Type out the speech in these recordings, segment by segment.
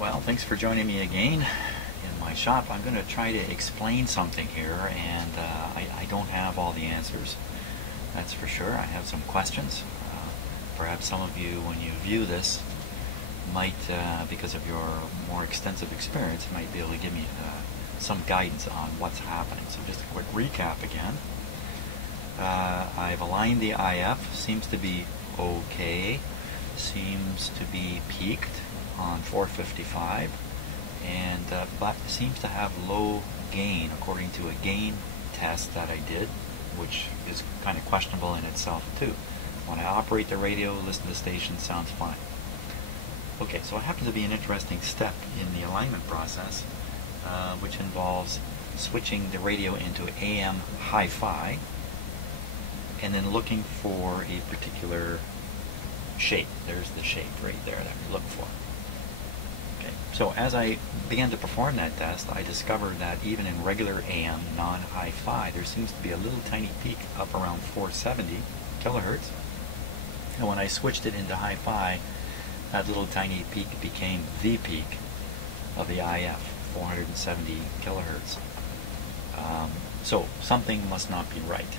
Well, thanks for joining me again in my shop. I'm going to try to explain something here, and I don't have all the answers. That's for sure. I have some questions. Perhaps some of you, when you view this, might, because of your more extensive experience, might be able to give me some guidance on what's happening. So just a quick recap again. I've aligned the IF. Seems to be okay. Seems to be peaked on 455, and but seems to have low gain according to a gain test that I did, which is kind of questionable in itself too. When I operate the radio, listen to the station, sounds fine. Okay, so it happens to be an interesting step in the alignment process, which involves switching the radio into AM HiFi and then looking for a particular shape. There's the shape right there that we look for. Okay, so as I began to perform that test, I discovered that even in regular AM non-HiFi, there seems to be a little tiny peak up around 470 kilohertz. And when I switched it into HiFi, that little tiny peak became the peak of the IF, 470 kilohertz. So something must not be right,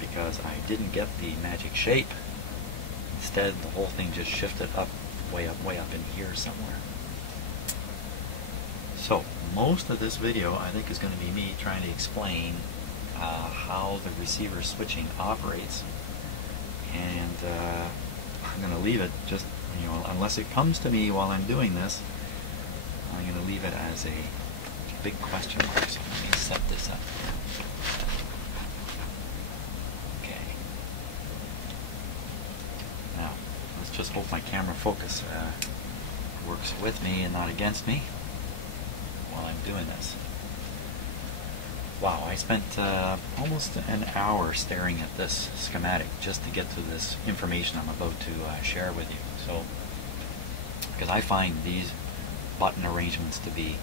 because I didn't get the magic shape. Instead, the whole thing just shifted up, way up in here somewhere. So most of this video, I think, is going to be me trying to explain how the receiver switching operates, and I'm going to leave it just, unless it comes to me while I'm doing this, I'm going to leave it as a big question mark. So let me set this up here. Okay. Now, let's just hope my camera focus works with me and not against me while I'm doing this. Wow, I spent almost an hour staring at this schematic just to get to this information I'm about to share with you. So, because I find these button arrangements to be,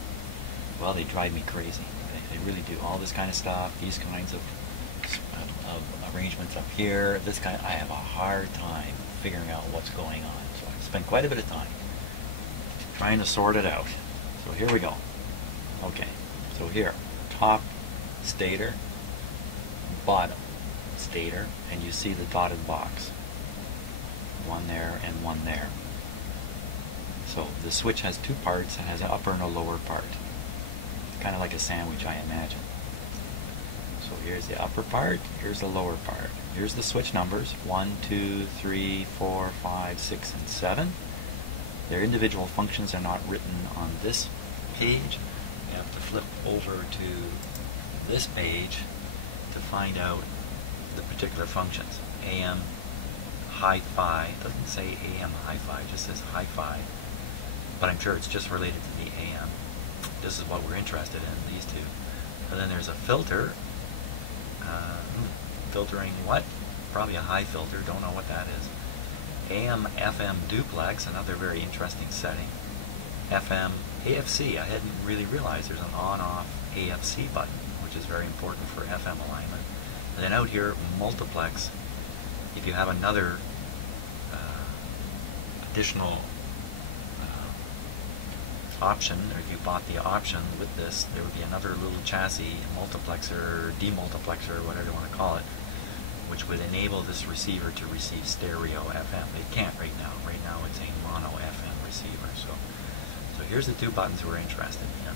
well, they drive me crazy. They really do. All this kind of stuff, these kinds of arrangements up here, this kind, I have a hard time figuring out what's going on. So I spent quite a bit of time trying to sort it out. So here we go. Okay, so here, top stator, bottom stator, and you see the dotted box. One there and one there. So the switch has two parts. It has an upper and a lower part. It's kind of like a sandwich, I imagine. So here's the upper part, here's the lower part. Here's the switch numbers, 1, 2, 3, 4, 5, 6, and 7. Their individual functions are not written on this page. You have to flip over to this page to find out the particular functions. AM HiFi, it doesn't say AM HiFi, it just says HiFi, but I'm sure it's just related to the AM. This is what we're interested in, these two. And then there's a filter. Filtering what? Probably a high filter, don't know what that is. AM FM duplex, another very interesting setting. FM AFC, I hadn't really realized there's an on-off AFC button, which is very important for FM alignment. And then out here, multiplex. If you have another additional option, or if you bought the option with this, there would be another little chassis multiplexer, demultiplexer, whatever you want to call it, which would enable this receiver to receive stereo FM. It can't right now. Right now it's a mono FM receiver. So here's the two buttons we're interested in.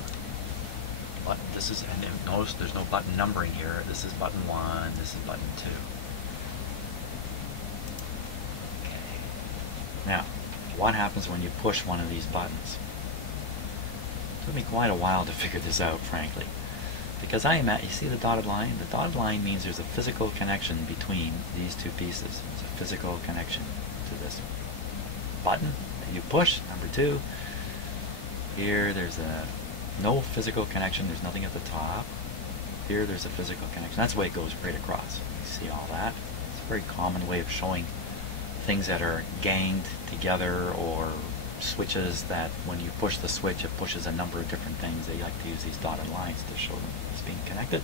But this is, and notice there's no button numbering here. This is button 1, this is button 2. Okay. Now, what happens when you push one of these buttons? It took me quite a while to figure this out, frankly. Because you see the dotted line? The dotted line means there's a physical connection between these two pieces. There's a physical connection to this button that you push, number 2. Here there's no physical connection, there's nothing at the top. Here there's a physical connection. That's the way it goes right across. You see all that? It's a very common way of showing things that are ganged together, or switches that when you push the switch, it pushes a number of different things. They like to use these dotted lines to show them as being connected.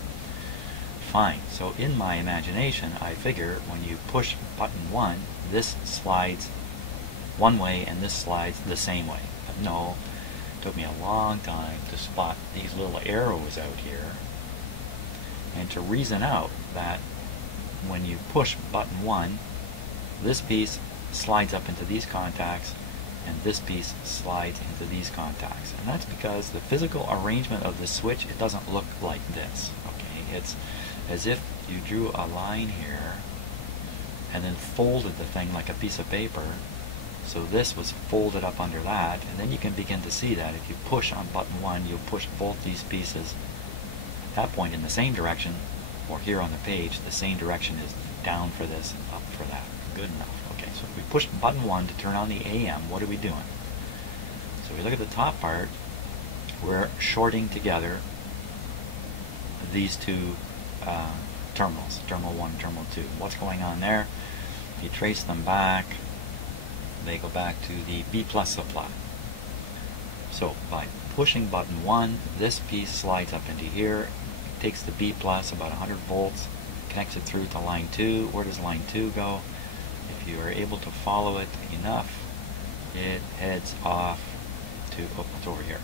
Fine. So in my imagination, I figure when you push button 1, this slides one way and this slides the same way. But no, It took me a long time to spot these little arrows out here and to reason out that when you push button 1, this piece slides up into these contacts and this piece slides into these contacts. And that's because the physical arrangement of the switch, it doesn't look like this. Okay, it's as if you drew a line here and then folded the thing like a piece of paper. So this was folded up under that, and then you can begin to see that if you push on button 1, you'll push both these pieces at that point in the same direction, or here on the page, the same direction is down for this, up for that. Good enough. Okay, so if we push button 1 to turn on the AM, what are we doing? So we look at the top part, we're shorting together these two terminals, terminal 1 and terminal 2. What's going on there? If you trace them back, they go back to the B plus supply. So by pushing button 1, this piece slides up into here, takes the B plus, about 100 volts, connects it through to line 2. Where does line 2 go? If you are able to follow it enough, it heads off to, oh, it's over here,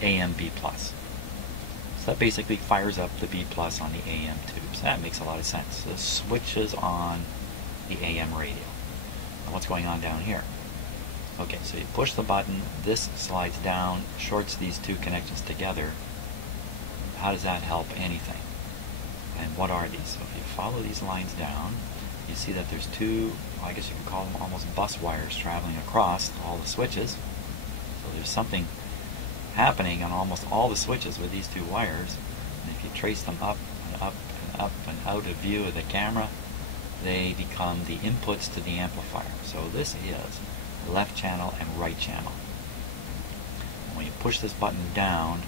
AM B plus. So that basically fires up the B plus on the AM tubes. That makes a lot of sense. This switches on the AM radio. Now what's going on down here? Okay, so you push the button, this slides down, shorts these two connections together. How does that help anything? And what are these? So if you follow these lines down, you see that there's two, I guess you could call them almost bus wires traveling across all the switches. So there's something happening on almost all the switches with these two wires. And if you trace them up and up and up and out of view of the camera, they become the inputs to the amplifier. So this is left channel and right channel. When you push this button down,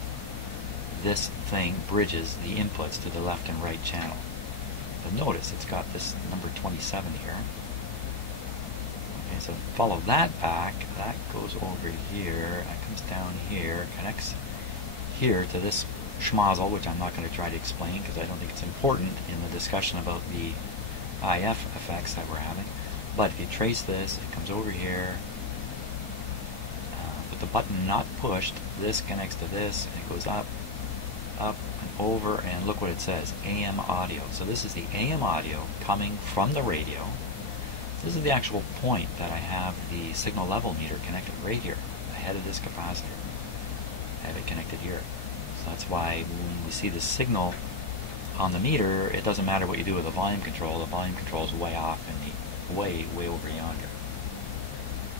this thing bridges the inputs to the left and right channel. But notice it's got this number 27 here. Okay, so follow that back. That goes over here. That comes down here, connects here to this schmozzle, which I'm not going to try to explain because I don't think it's important in the discussion about the IF effects that we're having. But if you trace this, it comes over here. With the button not pushed, this connects to this, and it goes up, up, and over, and look what it says, AM audio. So this is the AM audio coming from the radio. This is the actual point that I have the signal level meter connected right here, ahead of this capacitor. I have it connected here. So that's why when we see the signal on the meter, it doesn't matter what you do with the volume control. The volume control is way off in the way over yonder.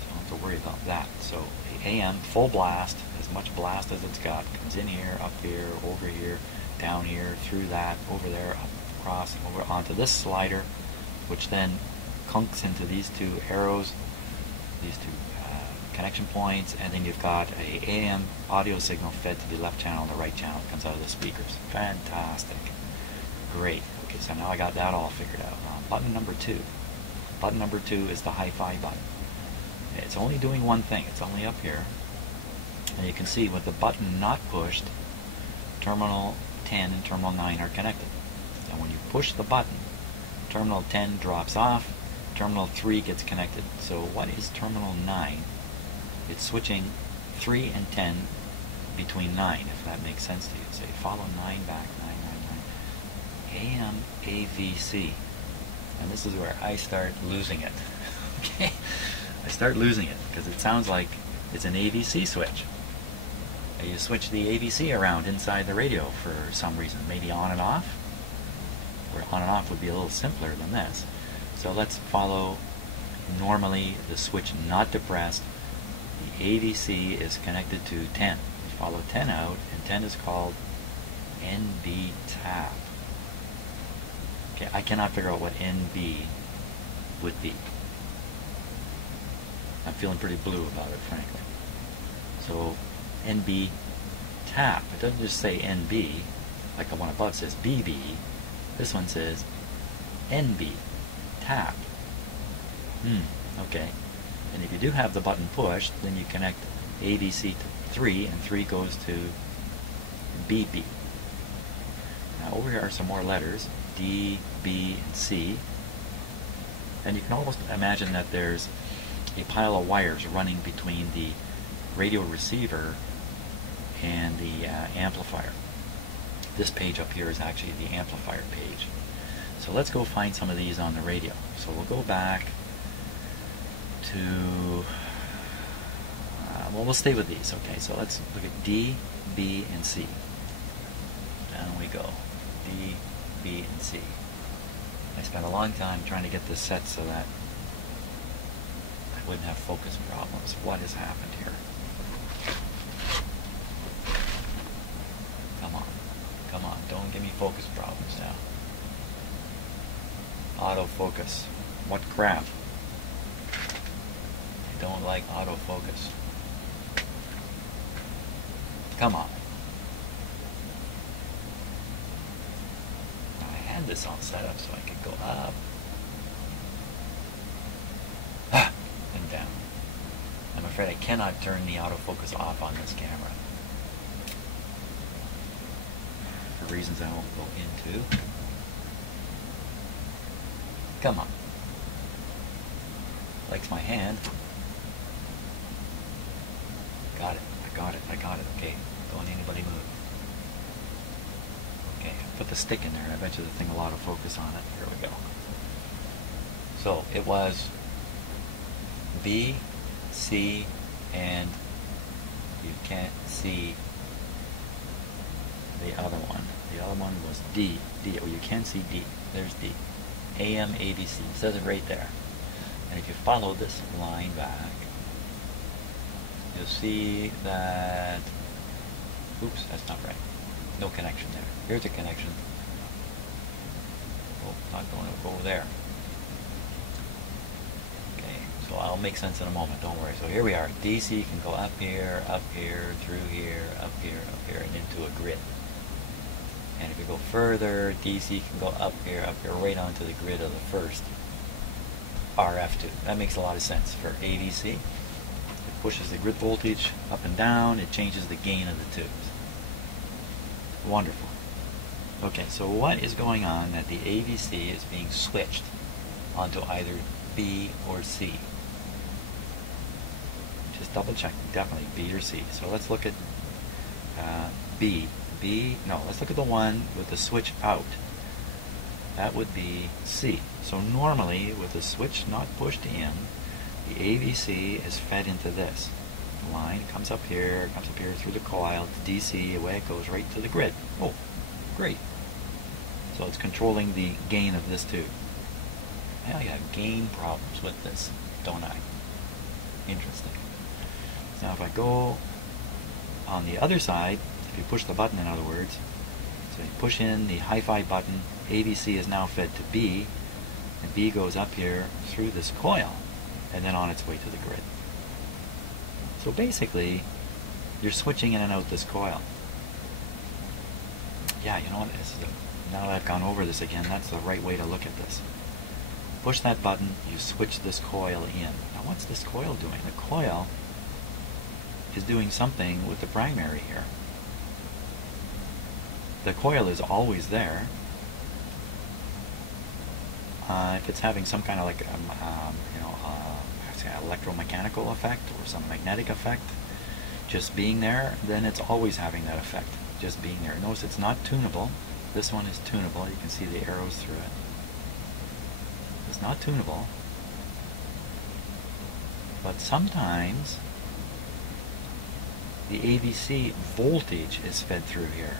So don't have to worry about that. So the AM full blast, as much blast as it's got, comes in here, up here, over here, down here, through that, over there, up, across, over onto this slider, which then clunks into these two arrows, these two connection points, and then you've got a AM audio signal fed to the left channel and the right channel. It comes out of the speakers. Fantastic. Great. Okay, so now I got that all figured out. Button number 2. Button number 2 is the HiFi button. It's only doing one thing. It's only up here. And you can see with the button not pushed, terminal 10 and terminal 9 are connected. And when you push the button, terminal 10 drops off, terminal 3 gets connected. So what is terminal 9? It's switching 3 and 10 between 9, if that makes sense to you. So you follow 9 back, 9, 9, 9. AM AVC. And this is where I start losing it. Okay? I start losing it because it sounds like it's an AVC switch. You switch the AVC around inside the radio for some reason, maybe on and off, where on and off would be a little simpler than this. So let's follow normally the switch not depressed. The AVC is connected to 10. We follow 10 out, and 10 is called NB tap. Okay, I cannot figure out what NB would be. I'm feeling pretty blue about it, frankly. So NB tap. It doesn't just say NB, like the one above says BB. This one says NB tap. Okay. And if you do have the button pushed, then you connect AVC to 3, and 3 goes to BB. Now over here are some more letters, D, B, and C. And you can almost imagine that there's a pile of wires running between the radio receiver and the amplifier. This page up here is actually the amplifier page. So let's go find some of these on the radio. So we'll go back to, well, we'll stay with these. Okay, so let's look at D, B, and C. Down we go. D, B, and C. I spent a long time trying to get this set so that I wouldn't have focus problems. What has happened here? Come on, don't give me focus problems now. Autofocus. What crap? I don't like autofocus. Come on. I had this all set up so I could go up and down. I'm afraid I cannot turn the autofocus off on this camera. For reasons I won't go into. Come on. Likes my hand. Got it. I got it. Okay. Don't anybody move. Okay. Put the stick in there and I bet you the thing will autofocus on it. Here we go. So it was B, C, and you can't see the other one. The other one was D. D. Oh, you can see D. There's D. AM, ABC. It says it right there. And if you follow this line back, you'll see that, oops, that's not right. No connection there. Here's a connection. Oh, not going to go there. Okay, so I'll make sense in a moment, don't worry. So here we are. DC can go up here, through here, up here, and into a grid. And if you go further, DC can go up here, right onto the grid of the first RF tube. That makes a lot of sense for ADC. It pushes the grid voltage up and down. It changes the gain of the tubes. Wonderful. Okay, so what is going on that the ADC is being switched onto either B or C? Just double check. Definitely B or C. So let's look at B. Let's look at the one with the switch out. That would be C. So normally, with the switch not pushed in, the AVC is fed into this. The line comes up here through the coil to DC, away it goes right to the grid. Oh, great. So it's controlling the gain of this tube. I have gain problems with this, don't I? Interesting. Now if I go on the other side, if you push the button, in other words, so you push in the HiFi button, AVC is now fed to B, and B goes up here through this coil, and then on its way to the grid. So basically, you're switching in and out this coil. Yeah, you know what? Now that I've gone over this again, that's the right way to look at this. Push that button, you switch this coil in. Now what's this coil doing? The coil is doing something with the primary here. The coil is always there. If it's having some kind of like electromechanical effect or some magnetic effect, just being there, then it's always having that effect, just being there. Notice it's not tunable. This one is tunable. You can see the arrows through it. It's not tunable, but sometimes the AVC voltage is fed through here.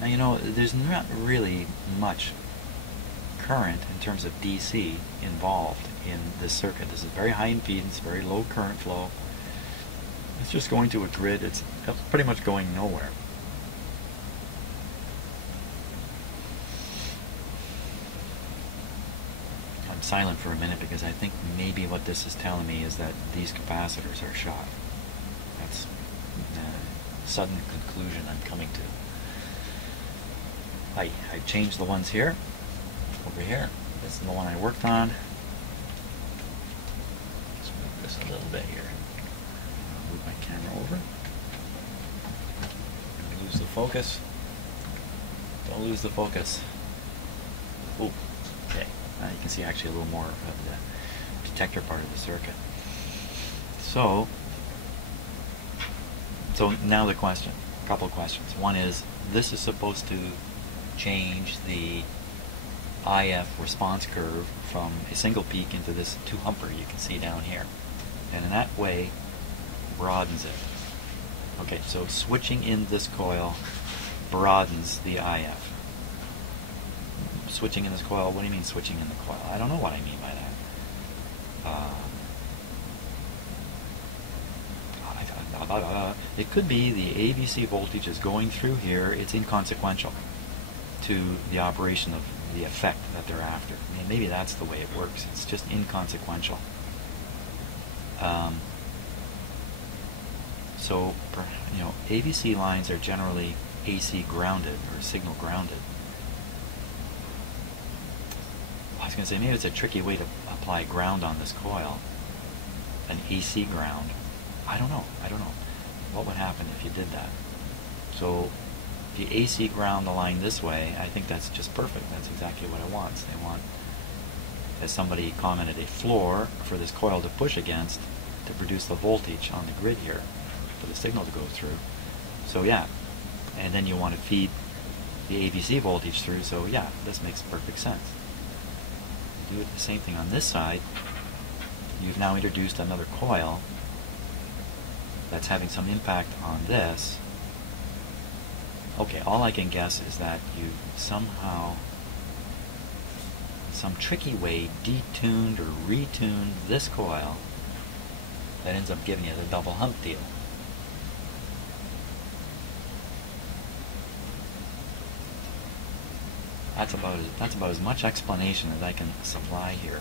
Now, you know, there's not really much current in terms of DC involved in this circuit. This is very high impedance, very low current flow. It's just going to a grid. It's pretty much going nowhere. I'm silent for a minute because I think maybe what this is telling me is that these capacitors are shot. That's the sudden conclusion I'm coming to. I changed the ones here, over here. This is the one I worked on. Just move this a little bit here. Move my camera over. Don't lose the focus. Don't lose the focus. Oh, okay. Now you can see actually a little more of the detector part of the circuit. So, So now the question, a couple of questions. One is, this is supposed to change the IF response curve from a single peak into this two-humper you can see down here. And in that way, broadens it. Okay, so switching in this coil broadens the IF. Switching in this coil, what do you mean switching in the coil? I don't know what I mean by that. It could be the AVC voltage is going through here, it's inconsequential to the operation of the effect that they're after. I mean, maybe that's the way it works, it's just inconsequential. So, you know, AVC lines are generally AC grounded or signal grounded. I was going to say maybe it's a tricky way to apply ground on this coil, an AC ground. I don't know. What would happen if you did that? So, if you AC ground the line this way, I think that's just perfect. That's exactly what it wants. They want, as somebody commented, a floor for this coil to push against to produce the voltage on the grid here for the signal to go through. So yeah, and then you want to feed the AVC voltage through, so yeah, this makes perfect sense. Do it the same thing on this side. You've now introduced another coil that's having some impact on this. Okay, all I can guess is that you somehow, some tricky way, detuned or retuned this coil that ends up giving you the double hump deal. That's about as much explanation as I can supply here.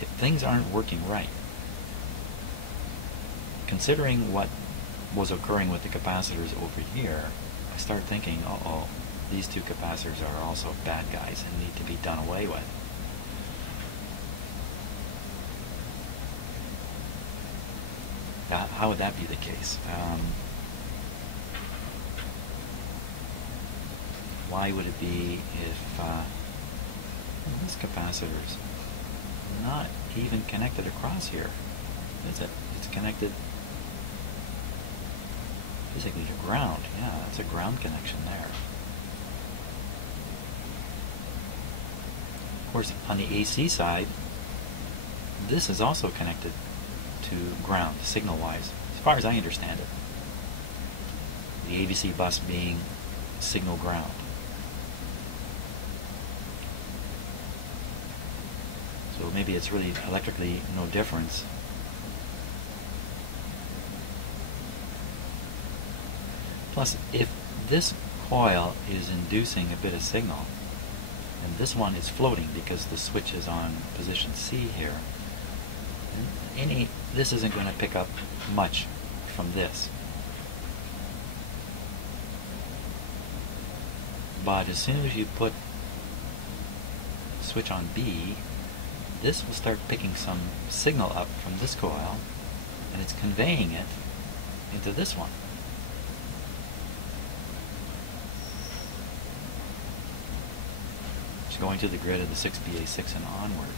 If things aren't working right, considering what was occurring with the capacitors over here, I start thinking, uh-oh, these two capacitors are also bad guys and need to be done away with. How would that be the case? Why would it be if this capacitor's not even connected across here, is it? It's connected physically to ground. Yeah, that's a ground connection there. Of course, on the AC side, this is also connected to ground, signal-wise, as far as I understand it. The AVC bus being signal ground. So maybe it's really electrically no difference. Plus, if this coil is inducing a bit of signal, and this one is floating because the switch is on position C here, this isn't going to pick up much from this. But as soon as you put switch on B, this will start picking some signal up from this coil, and it's conveying it into this one. It's going to the grid of the 6BA6 and onward.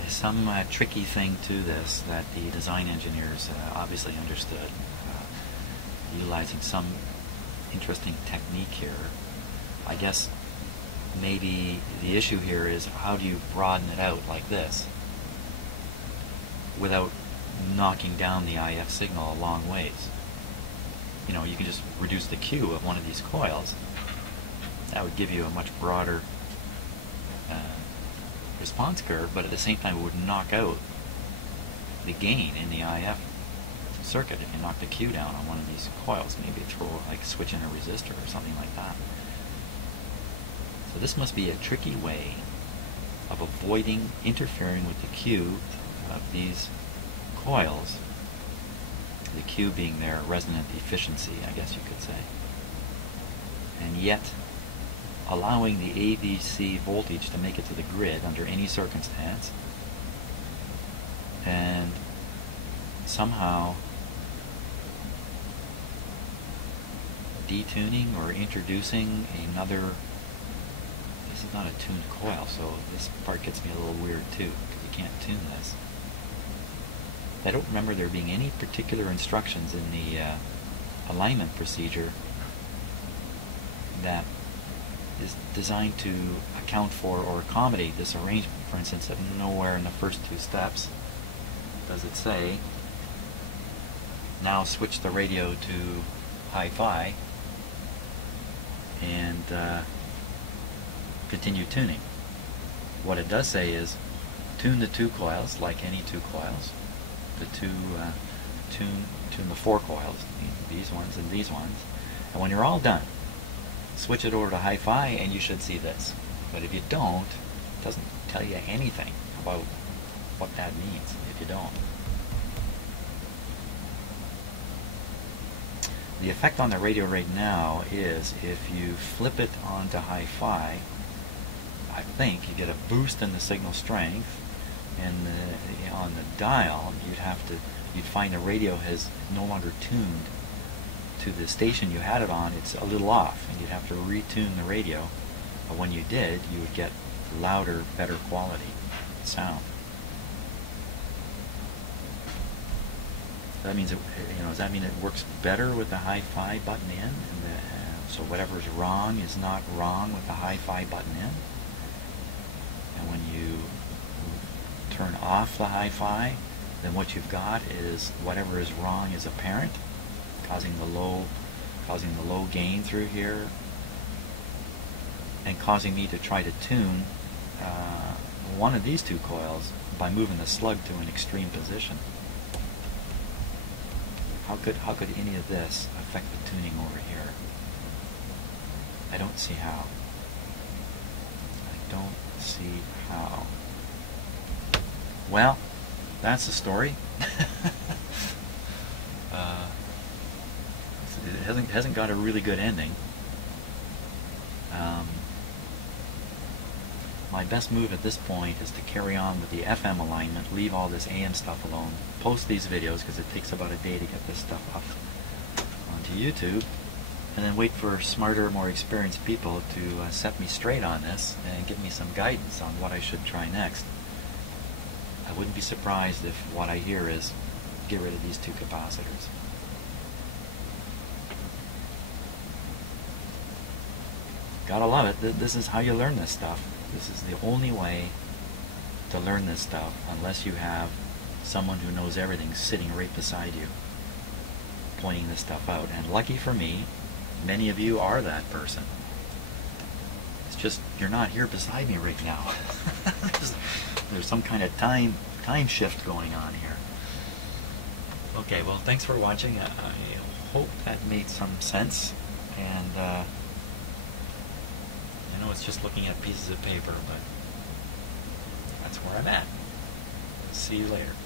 There's some tricky thing to this that the design engineers obviously understood. Utilizing some interesting technique here. I guess maybe the issue here is how do you broaden it out like this without knocking down the IF signal a long ways. You know, you can just reduce the Q of one of these coils. That would give you a much broader response curve, but at the same time it would knock out the gain in the IF circuit if you knock the Q down on one of these coils. Maybe throw, like, switch in a resistor or something like that. So this must be a tricky way of avoiding interfering with the Q of these coils, the Q being their resonant efficiency, I guess you could say, and yet allowing the AVC voltage to make it to the grid under any circumstance, and somehow detuning or introducing another this is not a tuned coil, so this part gets me a little weird too, because you can't tune this. I don't remember there being any particular instructions in the alignment procedure that is designed to account for or accommodate this arrangement. For instance, nowhere in the first two steps does it say, now switch the radio to HiFi and continue tuning. What it does say is, tune the two coils like any two coils. Tune the four coils, these ones and these ones, and when you're all done, switch it over to HiFi and you should see this. But if you don't, it doesn't tell you anything about what that means if you don't. The effect on the radio right now is if you flip it onto HiFi, I think you get a boost in the signal strength, and on the dial you'd find the radio has no longer tuned to the station you had it on. It's a little off, and you'd have to retune the radio. But when you did, you would get louder, better quality sound. That means does that mean it works better with the HiFi button in? And so whatever's wrong is not wrong with the HiFi button in. And when you turn off the HiFi, then what you've got is whatever is wrong is apparent, causing the low gain through here, and causing me to try to tune one of these two coils by moving the slug to an extreme position. How could any of this affect the tuning over here? I don't see how. I don't see how. Well, that's the story. It hasn't got a really good ending. My best move at this point is to carry on with the FM alignment, leave all this AM stuff alone, post these videos because it takes about a day to get this stuff up onto YouTube, and then wait for smarter, more experienced people to set me straight on this and give me some guidance on what I should try next. I wouldn't be surprised if what I hear is get rid of these two capacitors. Gotta love it. This is how you learn this stuff. This is the only way to learn this stuff, unless you have someone who knows everything sitting right beside you, pointing this stuff out. And lucky for me, many of you are that person. It's just you're not here beside me right now. There's some kind of time shift going on here. Okay, well, thanks for watching. I hope that made some sense. And I know it's just looking at pieces of paper, but that's where I'm at. See you later.